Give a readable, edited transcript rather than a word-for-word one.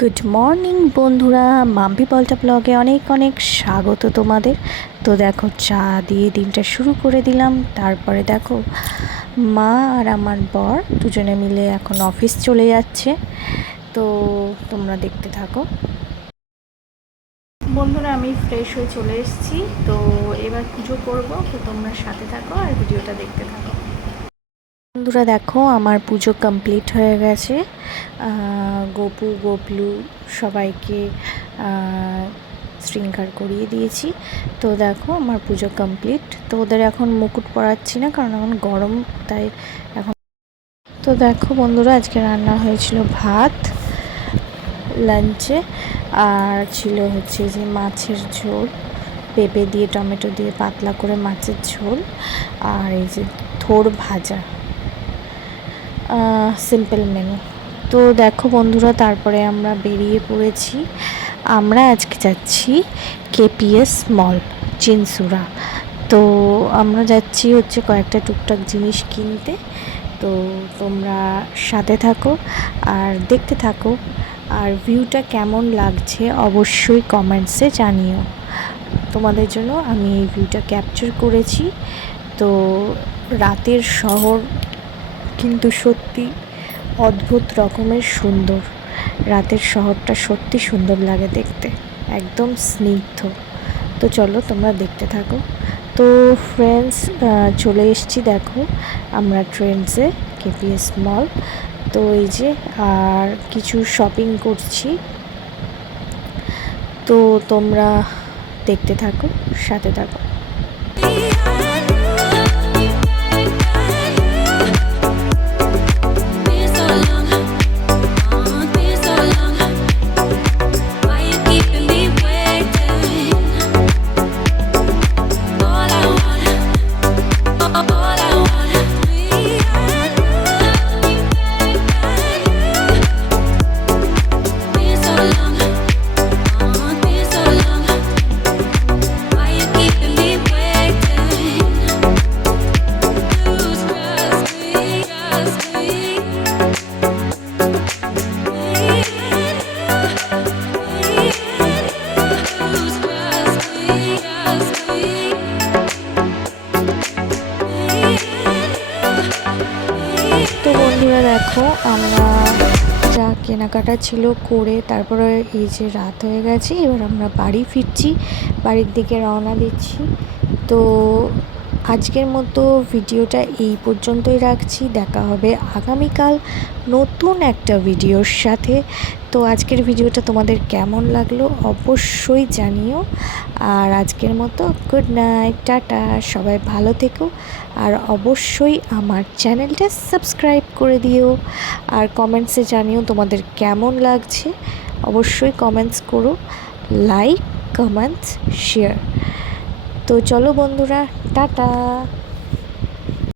Good morning বন্ধুরা, মাম্পি পলটা ব্লগে অনেক অনেক স্বাগত তোমাদের। তো দেখো, চা দিয়ে দিনটা শুরু করে দিলাম। তারপরে দেখো, মা আর আমার বর দুজনে মিলে এখন অফিস চলে যাচ্ছে। তো তোমরা দেখতে থাকো বন্ধুরা। আমি ফ্রেশ হয়ে চলে এসেছি, তো এবার পুজো করবো। তো তোমরা সাথে থাকো আর ভিডিওটা দেখতে থাকো। বন্ধুরা দেখো, আমার পুজো কমপ্লিট হয়ে গেছে। গোপু গোপলু সবাইকে শৃঙ্গার করিয়ে দিয়েছি। তো দেখো, আমার পুজো কমপ্লিট। তো ওদের এখন মুকুট পরাচ্ছি না, কারণ এখন গরম, তাই এখন। তো দেখো বন্ধুরা, আজকে রান্না হয়েছিল ভাত লাঞ্চে, আর ছিল হচ্ছে যে মাছের ঝোল, পেঁপে দিয়ে টমেটো দিয়ে পাতলা করে মাছের ঝোল, আর এই যে থোড় ভাজা, সিম্পল মেনু। তো দেখো বন্ধুরা, তারপরে আমরা বেরিয়ে পড়েছি। আমরা আজকে যাচ্ছি কেপিএস মল, চিনসুরা। তো আমরা যাচ্ছি হচ্ছে কয়েকটা টুকটাক জিনিস কিনতে। তো তোমরা সাথে থাকো আর দেখতে থাকো, আর ভিউটা কেমন লাগছে অবশ্যই কমেন্টসে জানিও। তোমাদের জন্য আমি এই ভিউটা ক্যাপচার করেছি। তো রাতের শহর কিন্তু সত্যি অদ্ভুত রকমের সুন্দর। রাতের শহরটা সত্যি সুন্দর লাগে দেখতে, একদম স্নিগ্ধ। তো চলো তোমরা দেখতে থাকো। তো ফ্রেন্ডস, চলে এসেছি দেখো আমরা ট্রেন্ডসে, কেপিএস মল। তো এই যে, আর কিছু শপিং করছি। তো তোমরা দেখতে থাকো, সাথে থাকো। তো বন্ধুরা দেখো, আমরা যা কেনাকাটা ছিল করে তারপরে এই যে রাত হয়ে গেছে, এবার আমরা বাড়ি ফিরছি, বাড়ির দিকে রওনা দিচ্ছি। তো আজকের মতো ভিডিওটা এই পর্যন্তই রাখছি। দেখা হবে আগামীকাল নতুন একটা ভিডিওর সাথে। তো আজকের ভিডিওটা তোমাদের কেমন লাগলো অবশ্যই জানিও। আর আজকের মতো গুড নাইট, টাটা, সবাই ভালো থেকো। আর অবশ্যই আমার চ্যানেলটা সাবস্ক্রাইব করে দিও, আর কমেন্টসে জানিও তোমাদের কেমন লাগছে। অবশ্যই কমেন্টস করো, লাইক, কমেন্টস, শেয়ার। তো চলো বন্ধুরা, টাটা।